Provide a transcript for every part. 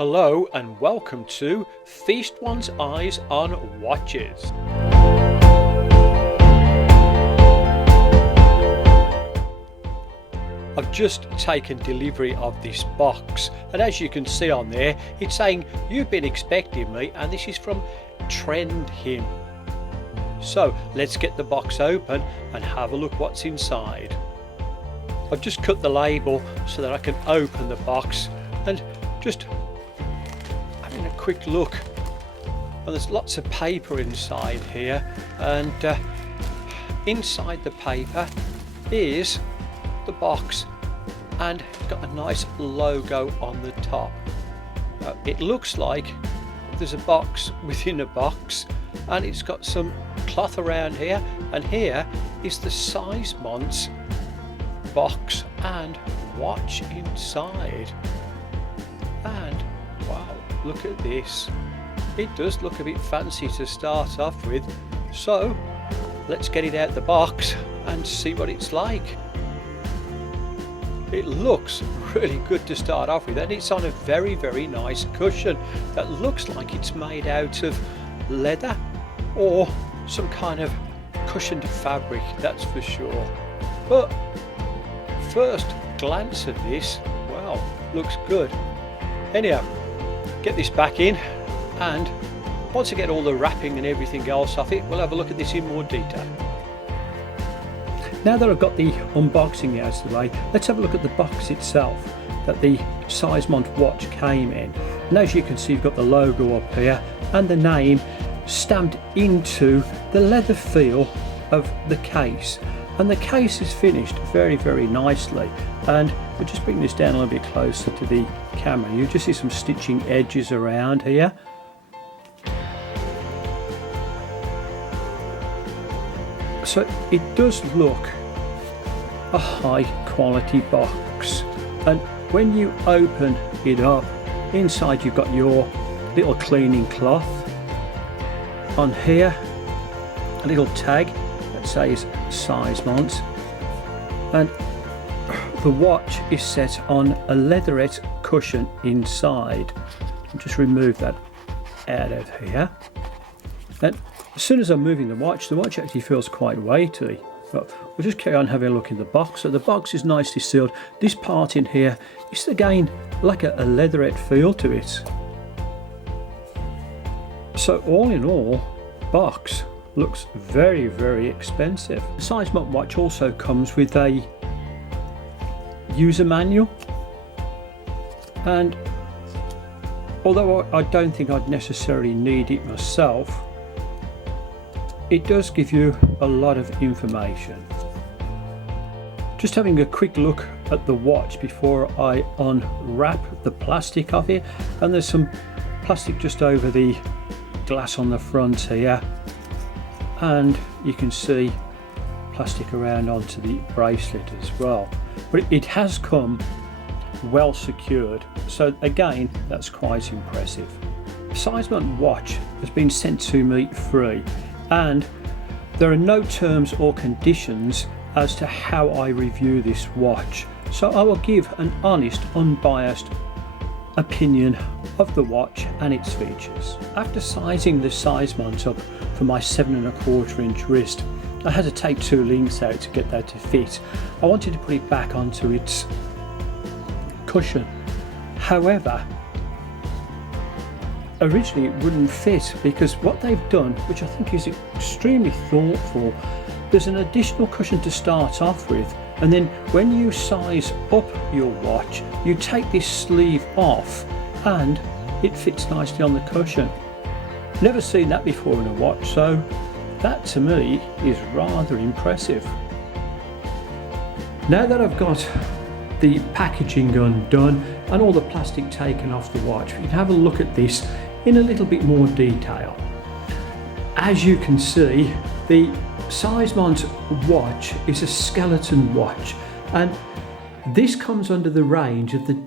Hello and welcome to Feast One's Eyes on Watches. I've just taken delivery of this box, and as you can see on there, it's saying you've been expecting me, and this is from Trend Him. So let's get the box open and have a look what's inside. I've just cut the label so that I can open the box and just having a quick look. And there's lots of paper inside here, and inside the paper is the box, and it's got a nice logo on the top. It looks like there's a box within a box, and it's got some cloth around here, and here is the Seizmont box and watch inside. And wow, look at this. It does look a bit fancy to start off with, so let's get it out the box and see what it's like. It looks really good to start off with, and it's on a very nice cushion that looks like it's made out of leather or some kind of cushioned fabric, that's for sure. But first glance of this, wow, looks good. Anyhow, get this back in, and once I get all the wrapping and everything else off it, we'll have a look at this in more detail. Now that I've got the unboxing out of the way, let's have a look at the box itself that the Seizmont watch came in. And as you can see, you've got the logo up here and the name stamped into the leather feel of the case. And the case is finished very nicely. And we'll just bring this down a little bit closer to the camera. You just see some stitching edges around here. So it does look a high quality box, and when you open it up, inside you've got your little cleaning cloth. On here, a little tag that says Seizmont, and the watch is set on a leatherette cushion inside. I'll just remove that out of here. And as soon as I'm moving the watch actually feels quite weighty. But we'll just carry on having a look in the box. So the box is nicely sealed. This part in here is again like a leatherette feel to it. So all in all, box looks very expensive. The Seizmont watch also comes with a user manual, and although I don't think I'd necessarily need it myself, it does give you a lot of information. Just having a quick look at the watch before I unwrap the plastic of it, and there's some plastic just over the glass on the front here, and you can see plastic around onto the bracelet as well. But it has come well secured, so again that's quite impressive. The Seizmont watch has been sent to me free, and there are no terms or conditions as to how I review this watch, so I will give an honest, unbiased opinion of the watch and its features. After sizing the Seizmont up for my 7¼ inch wrist, I had to take 2 links out to get that to fit. I wanted to put it back onto its cushion. However, originally it wouldn't fit, because what they've done, which I think is extremely thoughtful, there's an additional cushion to start off with, and then when you size up your watch, you take this sleeve off and it fits nicely on the cushion. Never seen that before in a watch, so that to me is rather impressive. Now that I've got the packaging undone and all the plastic taken off the watch, we can have a look at this in a little bit more detail. As you can see, the Seizmont watch is a skeleton watch, and this comes under the range of the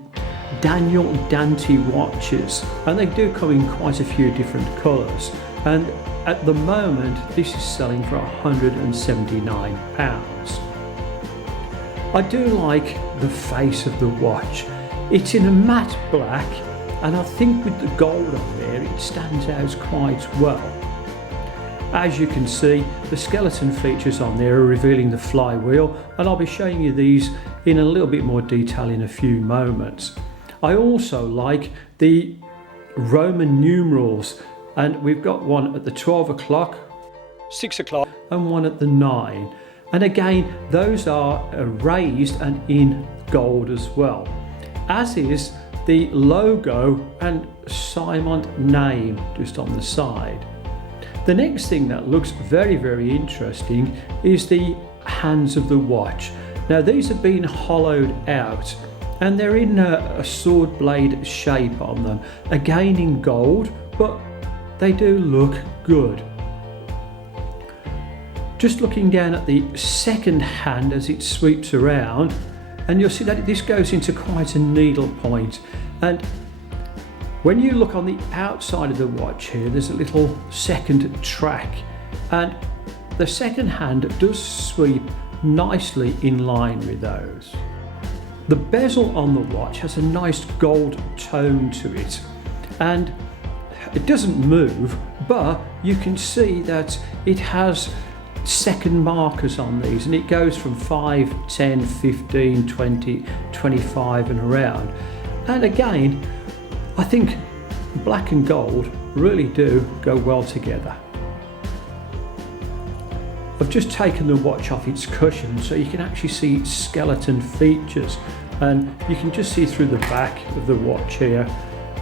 Daniel Dante watches, and they do come in quite a few different colours, and at the moment this is selling for £179. I do like the face of the watch. It's in a matte black, and I think with the gold on there it stands out quite well. As you can see, the skeleton features on there are revealing the flywheel, and I'll be showing you these in a little bit more detail in a few moments. I also like the Roman numerals, and we've got one at the 12 o'clock, 6 o'clock and one at the 9. And again, those are raised and in gold as well, as is the logo and Seizmont name just on the side. The next thing that looks very, very interesting is the hands of the watch. Now these have been hollowed out and they're in a sword blade shape on them, again in gold, but they do look good. Just looking down at the second hand as it sweeps around, and you'll see that this goes into quite a needle point. And when you look on the outside of the watch here, there's a little second track, and the second hand does sweep nicely in line with those. The bezel on the watch has a nice gold tone to it, and it doesn't move, but you can see that it has second markers on these, and it goes from 5, 10, 15, 20, 25 and around. And again, I think black and gold really do go well together. I've just taken the watch off its cushion so you can actually see skeleton features, and you can just see through the back of the watch here,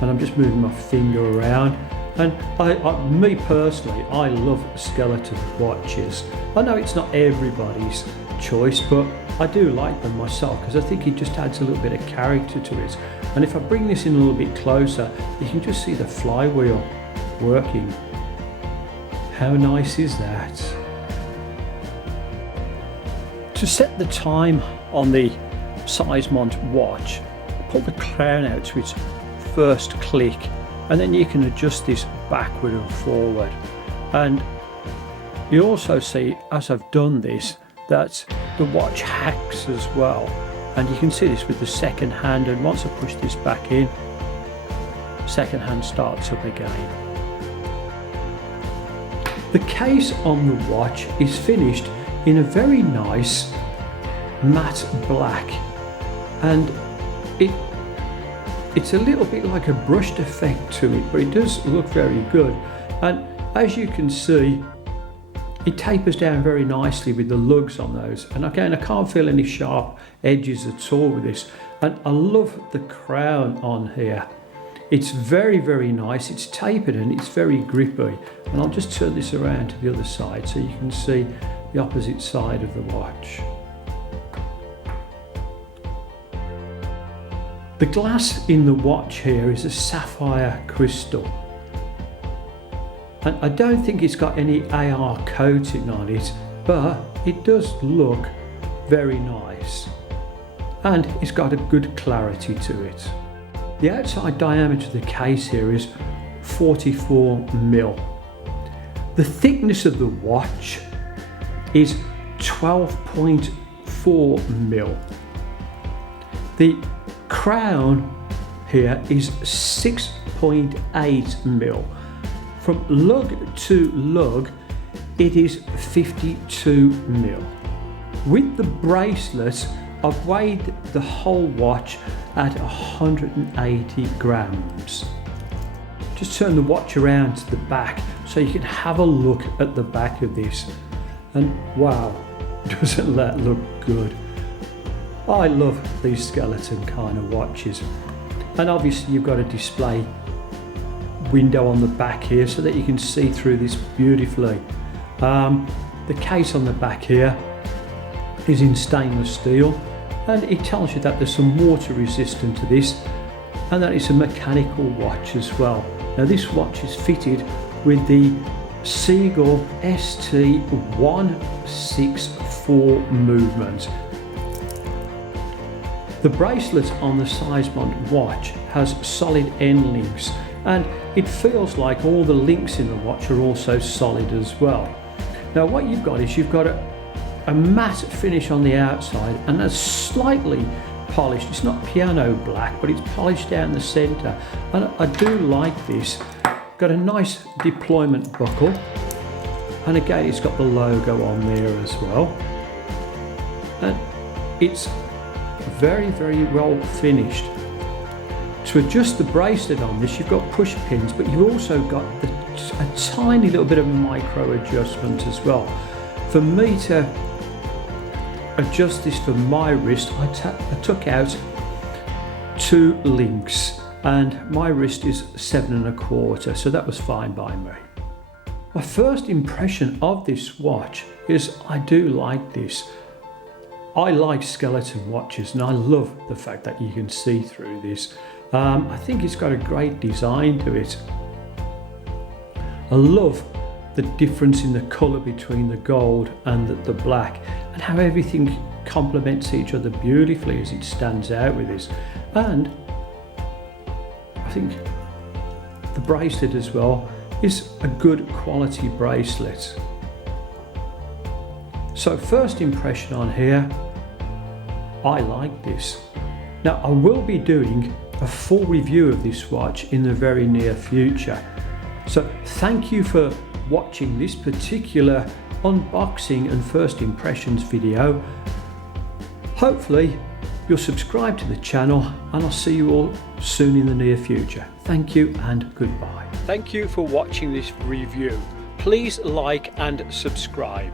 and I'm just moving my finger around. And me personally, I love skeleton watches. I know it's not everybody's choice, but I do like them myself because I think it just adds a little bit of character to it. And if I bring this in a little bit closer, you can just see the flywheel working. How nice is that? To set the time on the Seizmont watch, pull the crown out to its first click, and then you can adjust this backward and forward. And you also see, as I've done this, that the watch hacks as well, and you can see this with the second hand, and once I push this back in, second hand starts up again. The case on the watch is finished in a very nice matte black, and it's a little bit like a brushed effect to it, but it does look very good. And as you can see, it tapers down very nicely with the lugs on those. And again, I can't feel any sharp edges at all with this. And I love the crown on here. It's very, very nice. It's tapered and it's very grippy. And I'll just turn this around to the other side so you can see the opposite side of the watch. The glass in the watch here is a sapphire crystal, and I don't think it's got any AR coating on it, but it does look very nice, and it's got a good clarity to it. The outside diameter of the case here is 44mm. The thickness of the watch is 12.4mm. The crown here is 6.8mm. From lug to lug, it is 52mm. With the bracelet, I've weighed the whole watch at 180 grams. Just turn the watch around to the back so you can have a look at the back of this. And wow, doesn't that look good? I love these skeleton kind of watches. And obviously you've got a display window on the back here so that you can see through this beautifully. The case on the back here is in stainless steel, and it tells you that there's some water resistant to this, and that it's a mechanical watch as well. Now this watch is fitted with the Seagull ST164 movement. The bracelet on the Seizmont watch has solid end links, and it feels like all the links in the watch are also solid as well. Now what you've got is you've got a matte finish on the outside and a slightly polished. It's not piano black, but it's polished down the centre, and I do like this. Got a nice deployment buckle, and again it's got the logo on there as well, and it's very, very well finished. To adjust the bracelet on this, you've got push pins, but you've also got a tiny little bit of micro adjustment as well. For me to adjust this for my wrist, I took out 2 links, and my wrist is 7 1/4, so that was fine by me. My first impression of this watch is I do like this. I like skeleton watches, and I love the fact that you can see through this. I think it's got a great design to it. I love the difference in the colour between the gold and the black, and how everything complements each other beautifully as it stands out with this. And I think the bracelet as well is a good quality bracelet. So first impression on here, I like this. Now I will be doing a full review of this watch in the very near future. So thank you for watching this particular unboxing and first impressions video. Hopefully you'll subscribe to the channel, and I'll see you all soon in the near future. Thank you and goodbye. Thank you for watching this review. Please like and subscribe.